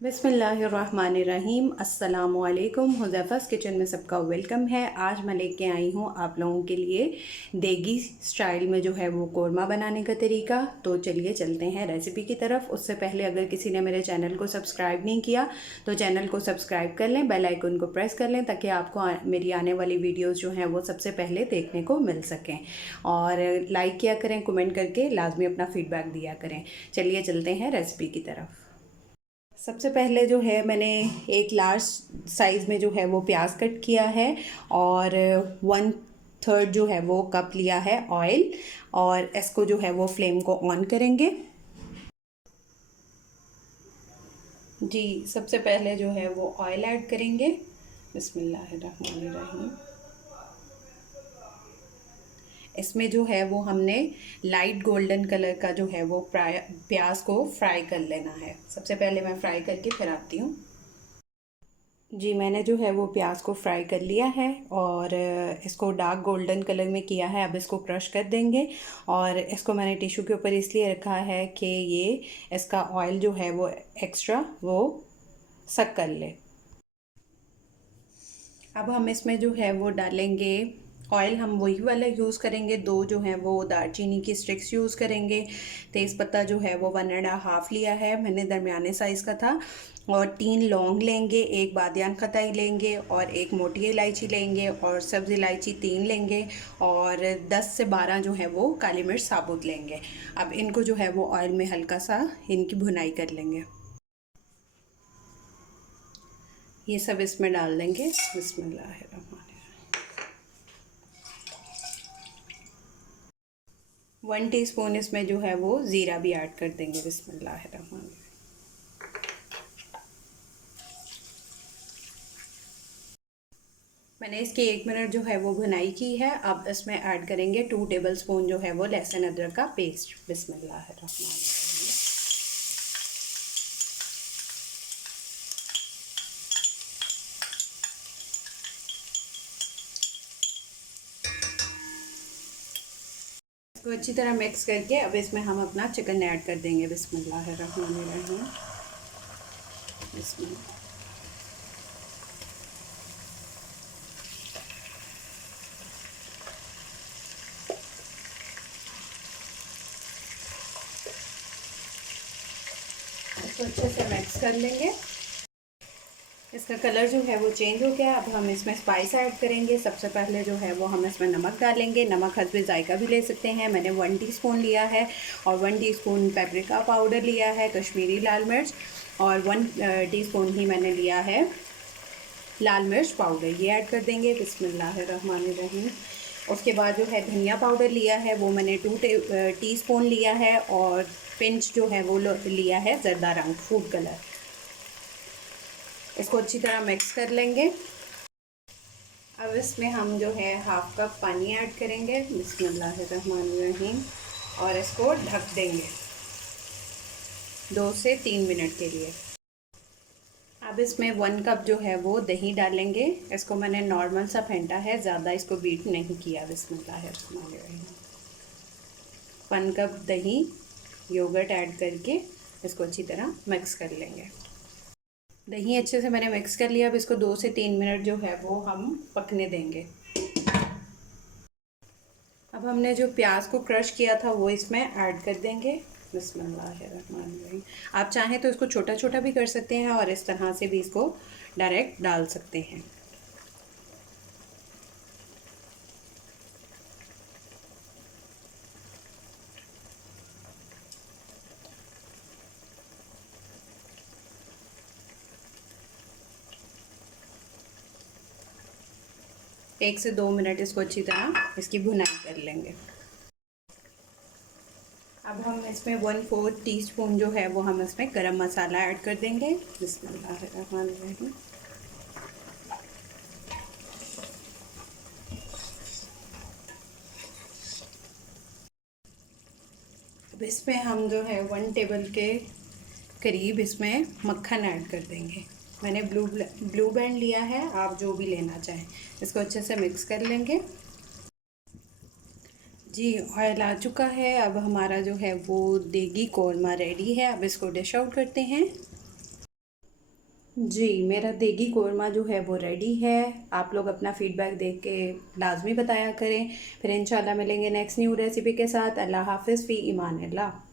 बिस्मिल्लाहिर्रहमानिर्रहीम। अस्सलामुअलैकुम। हुज़ैफ़ा's किचन में सबका वेलकम है। आज मैं लेके आई हूँ आप लोगों के लिए देगी स्टाइल में जो है वो कोरमा बनाने का तरीका। तो चलिए चलते हैं रेसिपी की तरफ। उससे पहले अगर किसी ने मेरे चैनल को सब्सक्राइब नहीं किया तो चैनल को सब्सक्राइब कर लें, बेल आइकन को प्रेस कर लें ताकि आपको मेरी आने वाली वीडियोज़ जो हैं वो सबसे पहले देखने को मिल सकें। और लाइक किया करें, कमेंट करके लाजमी अपना फ़ीडबैक दिया करें। चलिए चलते हैं रेसिपी की तरफ। सबसे पहले जो है मैंने एक लार्ज साइज़ में जो है वो प्याज कट किया है और 1/3 जो है वो कप लिया है ऑयल। और इसको जो है वो फ्लेम को ऑन करेंगे। जी, सबसे पहले जो है वो ऑयल ऐड करेंगे। बिस्मिल्लाहिर्रहमानिर्रहीम। इसमें जो है वो हमने लाइट गोल्डन कलर का जो है वो प्याज को फ्राई कर लेना है। सबसे पहले मैं फ्राई करके फिर आती हूँ। जी, मैंने जो है वो प्याज को फ्राई कर लिया है और इसको डार्क गोल्डन कलर में किया है। अब इसको क्रश कर देंगे और इसको मैंने टिश्यू के ऊपर इसलिए रखा है कि ये इसका ऑयल जो है वो एक्स्ट्रा वो सक कर ले। अब हम इसमें जो है वो डालेंगे ऑयल। हम वही वाला यूज़ करेंगे। दो जो है वो दालचीनी की स्टिक्स यूज़ करेंगे। तेज़पत्ता जो है वो 1.5 लिया है मैंने, दरमियाने साइज़ का था। और 3 लौंग लेंगे, एक बादियान खताई लेंगे और एक मोटी इलायची लेंगे और सब्ज़ इलायची 3 लेंगे और 10 से 12 जो है वो काली मिर्च साबुत लेंगे। अब इनको जो है वो ऑयल में हल्का सा इनकी भुनाई कर लेंगे। ये सब इसमें डाल देंगे। बिस्मिल्लाहिर्रहमानिर्रहीम। 1 टीस्पून इसमें जो है वो ज़ीरा भी ऐड कर देंगे। बिस्मिल्लाहिर्रहमानिर्रहीम। मैंने इसकी 1 मिनट जो है वो भुनाई की है। अब इसमें ऐड करेंगे 2 टेबलस्पून जो है वो लहसुन अदरक का पेस्ट। बिस्मिल्लाहिर्रहमानिर्रहीम। इसको अच्छी तरह मिक्स करके अब इसमें हम अपना चिकन ऐड कर देंगे। बिस्मिल्लाहिर्रहमानिर्रहीम। बिस्मिल्लाह। इसको अच्छे से मिक्स कर लेंगे। इसका कलर जो है वो चेंज हो गया। अब हम इसमें स्पाइस ऐड करेंगे। सबसे पहले जो है वो हम इसमें नमक डालेंगे। नमक हस्बे जायका भी ले सकते हैं। मैंने 1 टीस्पून लिया है और 1 टीस्पून पेपरिका पाउडर लिया है, कश्मीरी लाल मिर्च, और 1 टीस्पून ही मैंने लिया है लाल मिर्च पाउडर। ये ऐड कर देंगे। बिस्मिल्लाहिर्रहमानिर्रहीम। उसके बाद जो है धनिया पाउडर लिया है वो मैंने 2 टीस्पून लिया है और पिंच जो है वो लिया है जर्दा रंग फूड कलर। इसको अच्छी तरह मिक्स कर लेंगे। अब इसमें हम जो है 1/2 कप पानी ऐड करेंगे। बिस्मिल्लाहिर्रहमानिर्रहीम। और इसको ढक देंगे 2 से 3 मिनट के लिए। अब इसमें 1 कप जो है वो दही डालेंगे। इसको मैंने नॉर्मल सा फेंटा है, ज़्यादा इसको बीट नहीं किया। बिस्मिल्लाहिर्रहमानिर्रहीम। 1 कप दही योगर्ट ऐड करके इसको अच्छी तरह मिक्स कर लेंगे। दही अच्छे से मैंने मिक्स कर लिया। अब इसको 2 से 3 मिनट जो है वो हम पकने देंगे। अब हमने जो प्याज को क्रश किया था वो इसमें ऐड कर देंगे। बिस्मिल्लाहिर्रहमानिर्रहीम। आप चाहें तो इसको छोटा छोटा भी कर सकते हैं और इस तरह से भी इसको डायरेक्ट डाल सकते हैं। एक से 2 मिनट इसको अच्छी तरह इसकी भुनाई कर लेंगे। अब हम इसमें 1/4 टीस्पून जो है वो हम इसमें गरम मसाला ऐड कर देंगे। बिस्मिल्लाहिर्रहमानिर्रहीम। अब इसमें हम जो है 1 टेबल के करीब इसमें मक्खन ऐड कर देंगे। मैंने ब्लू बैंड लिया है, आप जो भी लेना चाहें। इसको अच्छे से मिक्स कर लेंगे। जी, ऑयल आ चुका है। अब हमारा जो है वो देगी कोरमा रेडी है। अब इसको डिश आउट करते हैं। जी, मेरा देगी कोरमा जो है वो रेडी है। आप लोग अपना फ़ीडबैक देख के लाज़मी बताया करें। फिर इंशाल्लाह मिलेंगे नेक्स्ट न्यू रेसिपी के साथ। अल्लाह हाफ़िज़, फ़ी ईमान अल्लाह।